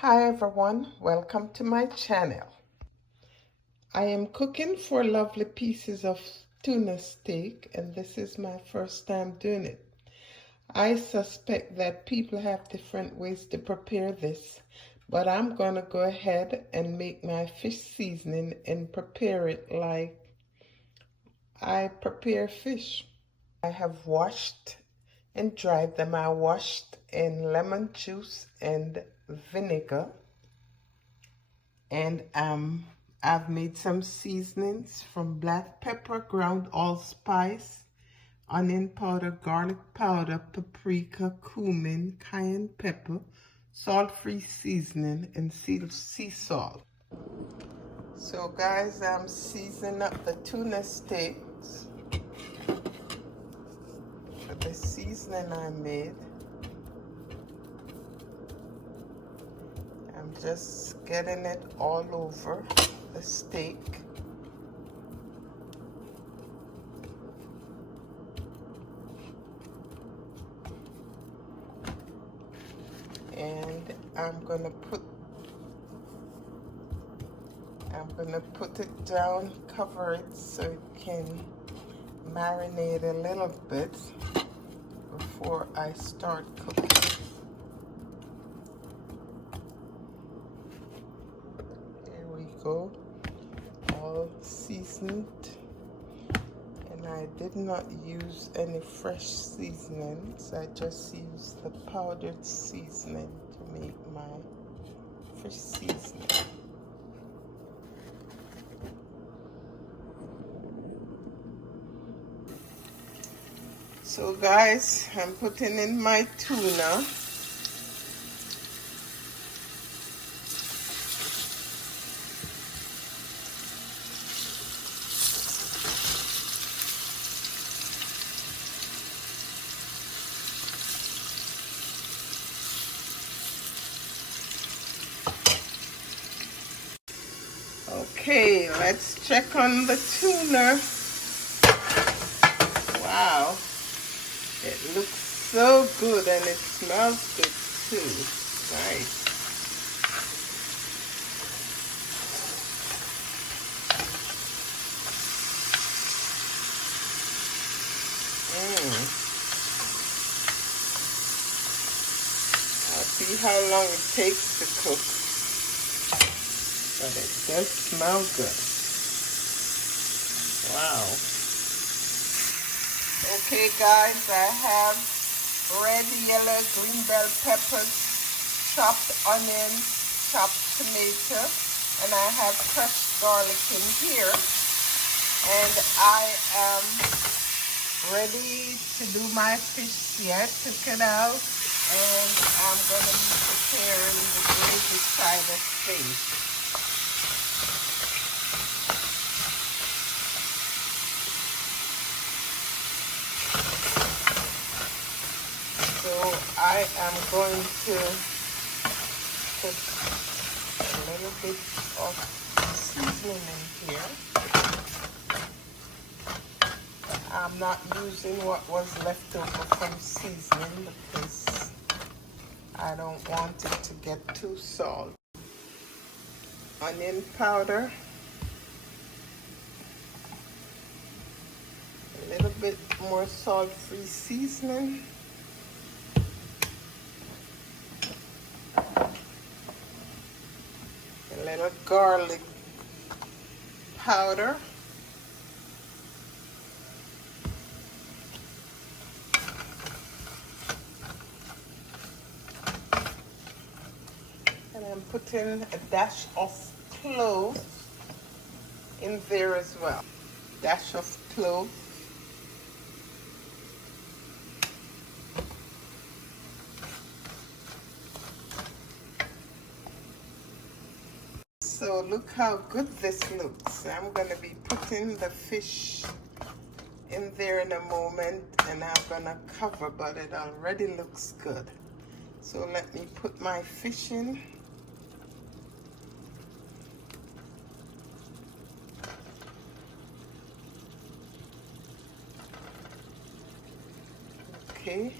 Hi everyone, welcome to my channel. I am cooking 4 lovely pieces of tuna steak, and this is my first time doing it. I suspect that people have different ways to prepare this, but I'm gonna go ahead and make my fish seasoning and prepare it like I prepare fish. I have washed and dried them. I washed in lemon juice and vinegar. And I've made some seasonings from black pepper, ground allspice, onion powder, garlic powder, paprika, cumin, cayenne pepper, salt-free seasoning, and sea salt. So guys, I'm seasoning up the tuna steaks with the seasoning I made. I'm just getting it all over the steak. And I'm gonna put it down, cover it so it can marinate a little bit before I start cooking. There we go, all seasoned. And I did not use any fresh seasonings. I just used the powdered seasoning to make my fish seasoning. So guys, I'm putting in my tuna. Okay, let's check on the tuna. Wow, it looks so good and it smells good too. Nice. I'll see how long it takes to cook. But it does smell good. Wow. Okay guys, I have red, yellow, green bell peppers, chopped onions, chopped tomato, and I have crushed garlic in here. And I am ready to do my fish here. I took it out and I'm going to be preparing the gravy side of things. So I am going to put a little bit of seasoning in here. I'm not using what was left over from seasoning because I don't want it to get too salty. Onion powder. A little bit more salt-free seasoning. A little garlic powder. And I'm putting a dash of clove in there as well. Dash of clove. So look how good this looks. I'm going to be putting the fish in there in a moment and I'm going to cover, but it already looks good. So let me put my fish in. Okay,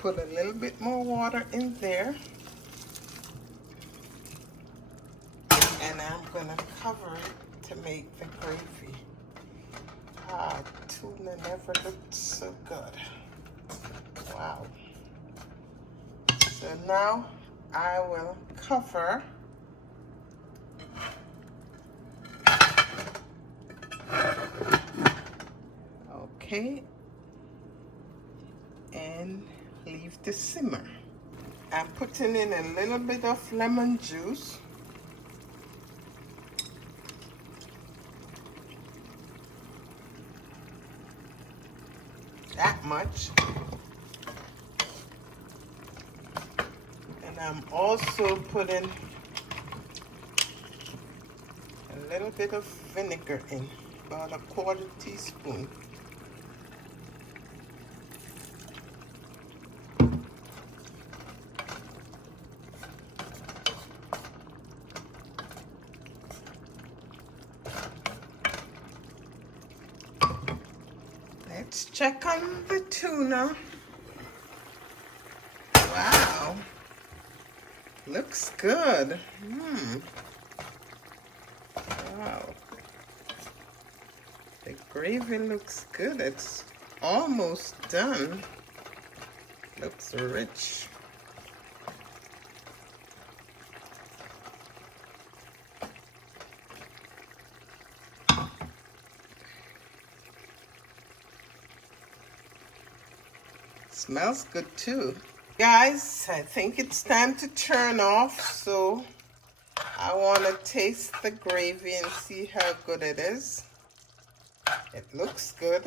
put a little bit more water in there. gonna cover it to make the gravy. Ah, tuna never looked so good. Wow. So now I will cover. Okay. And leave to simmer. I'm putting in a little bit of lemon juice. That much. And I'm also putting a little bit of vinegar in, about a 1/4 teaspoon. Let's check on the tuna. Wow, looks good. Wow, the gravy looks good. It's almost done. Looks rich. Smells good too. Guys, I think it's time to turn off, so I want to taste the gravy and see how good it is. It looks good.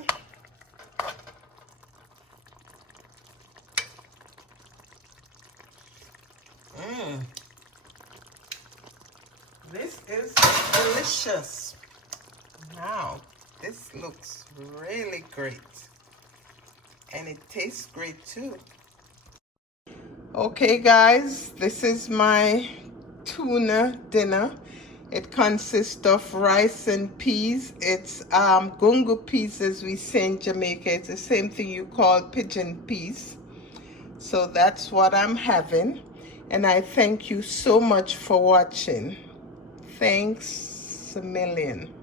This is delicious. Wow, this looks really great. And it tastes great too. Okay guys, this is my tuna dinner. It consists of rice and peas. It's gungo peas, as we say in Jamaica. It's the same thing you call pigeon peas. So that's what I'm having. And I thank you so much for watching. Thanks a million.